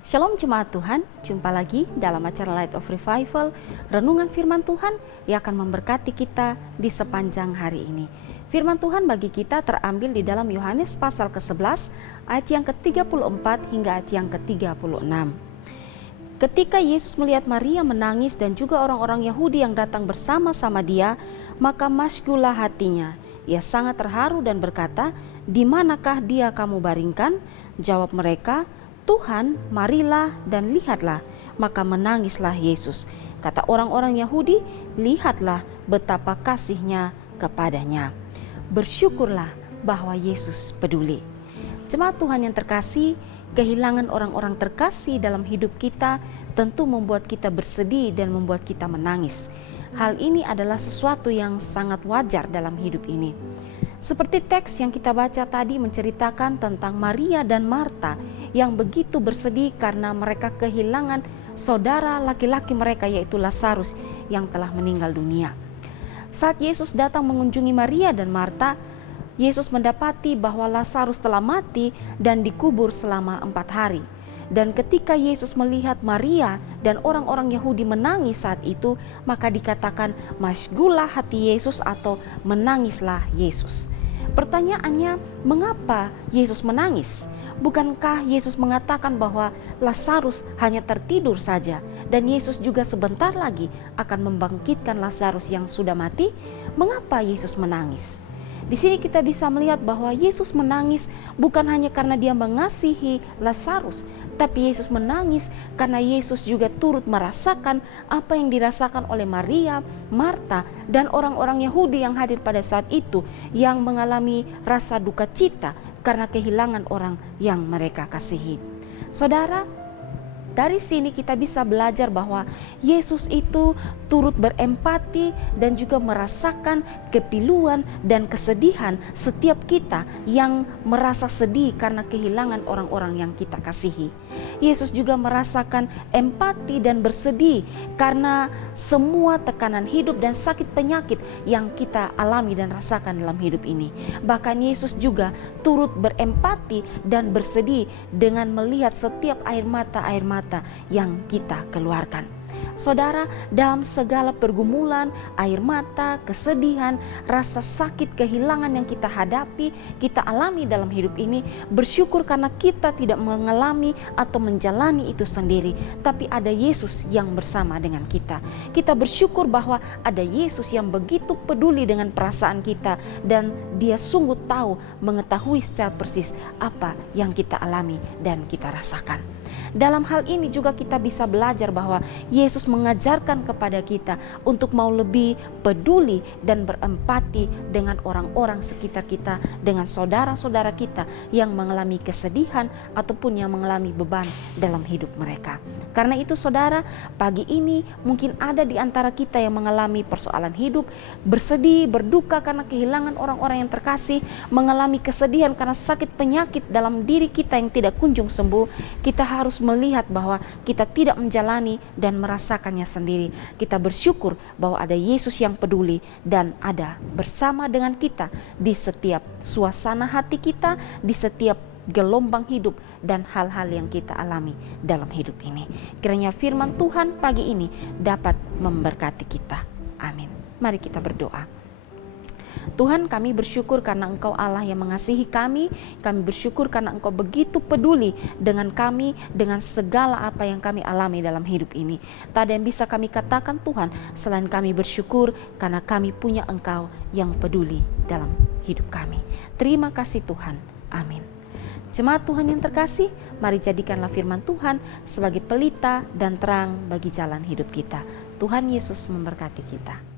Shalom jemaat Tuhan, jumpa lagi dalam acara Light of Revival, renungan firman Tuhan yang akan memberkati kita di sepanjang hari ini. Firman Tuhan bagi kita terambil di dalam Yohanes pasal ke-11 ayat yang ke-34 hingga ayat yang ke-36. Ketika Yesus melihat Maria menangis dan juga orang-orang Yahudi yang datang bersama-sama dia, maka masygulah hatinya. Ia sangat terharu dan berkata, "Di manakah dia kamu baringkan?" Jawab mereka, "Tuhan, marilah dan lihatlah." Maka menangislah Yesus. Kata orang-orang Yahudi, "Lihatlah betapa kasihnya kepadanya." Bersyukurlah bahwa Yesus peduli. Jemaat Tuhan yang terkasih, kehilangan orang-orang terkasih dalam hidup kita tentu membuat kita bersedih dan membuat kita menangis. Hal ini adalah sesuatu yang sangat wajar dalam hidup ini. Seperti teks yang kita baca tadi menceritakan tentang Maria dan Marta yang begitu bersedih karena mereka kehilangan saudara laki-laki mereka, yaitu Lazarus yang telah meninggal dunia. Saat Yesus datang mengunjungi Maria dan Marta, Yesus mendapati bahwa Lazarus telah mati dan dikubur selama 4 hari. Dan ketika Yesus melihat Maria dan orang-orang Yahudi menangis saat itu, maka dikatakan masygulah hati Yesus atau menangislah Yesus. Pertanyaannya, mengapa Yesus menangis? Bukankah Yesus mengatakan bahwa Lazarus hanya tertidur saja dan Yesus juga sebentar lagi akan membangkitkan Lazarus yang sudah mati? Mengapa Yesus menangis? Di sini kita bisa melihat bahwa Yesus menangis bukan hanya karena dia mengasihi Lazarus, tapi Yesus menangis karena Yesus juga turut merasakan apa yang dirasakan oleh Maria, Marta, dan orang-orang Yahudi yang hadir pada saat itu, yang mengalami rasa duka cita karena kehilangan orang yang mereka kasihi. Saudara, dari sini kita bisa belajar bahwa Yesus itu turut berempati dan juga merasakan kepiluan dan kesedihan setiap kita yang merasa sedih karena kehilangan orang-orang yang kita kasihi. Yesus juga merasakan empati dan bersedih karena semua tekanan hidup dan sakit penyakit yang kita alami dan rasakan dalam hidup ini. Bahkan Yesus juga turut berempati dan bersedih dengan melihat setiap air mata yang kita keluarkan. Saudara, dalam segala pergumulan, air mata, kesedihan, rasa sakit, kehilangan yang kita hadapi, kita alami dalam hidup ini, bersyukur karena kita tidak mengalami atau menjalani itu sendiri, tapi ada Yesus yang bersama dengan kita. Kita bersyukur bahwa ada Yesus yang begitu peduli dengan perasaan kita dan Dia sungguh tahu, mengetahui secara persis apa yang kita alami dan kita rasakan. Dalam hal ini juga kita bisa belajar bahwa Yesus mengajarkan kepada kita untuk mau lebih peduli dan berempati dengan orang-orang sekitar kita, dengan saudara-saudara kita yang mengalami kesedihan ataupun yang mengalami beban dalam hidup mereka. Karena itu saudara, pagi ini mungkin ada di antara kita yang mengalami persoalan hidup, bersedih, berduka karena kehilangan orang-orang yang terkasih, mengalami kesedihan karena sakit penyakit dalam diri kita yang tidak kunjung sembuh. Kita harus melihat bahwa kita tidak menjalani dan merasakannya sendiri. Kita bersyukur bahwa ada Yesus yang peduli dan ada bersama dengan kita di setiap suasana hati kita, di setiap gelombang hidup dan hal-hal yang kita alami dalam hidup ini. Kiranya firman Tuhan pagi ini dapat memberkati kita. Amin. Mari kita berdoa. Tuhan, kami bersyukur karena Engkau Allah yang mengasihi kami. Kami bersyukur karena Engkau begitu peduli dengan kami, dengan segala apa yang kami alami dalam hidup ini. Tak ada yang bisa kami katakan Tuhan selain kami bersyukur karena kami punya Engkau yang peduli dalam hidup kami. Terima kasih Tuhan. Amin. Jemaat Tuhan yang terkasih, mari jadikanlah firman Tuhan sebagai pelita dan terang bagi jalan hidup kita. Tuhan Yesus memberkati kita.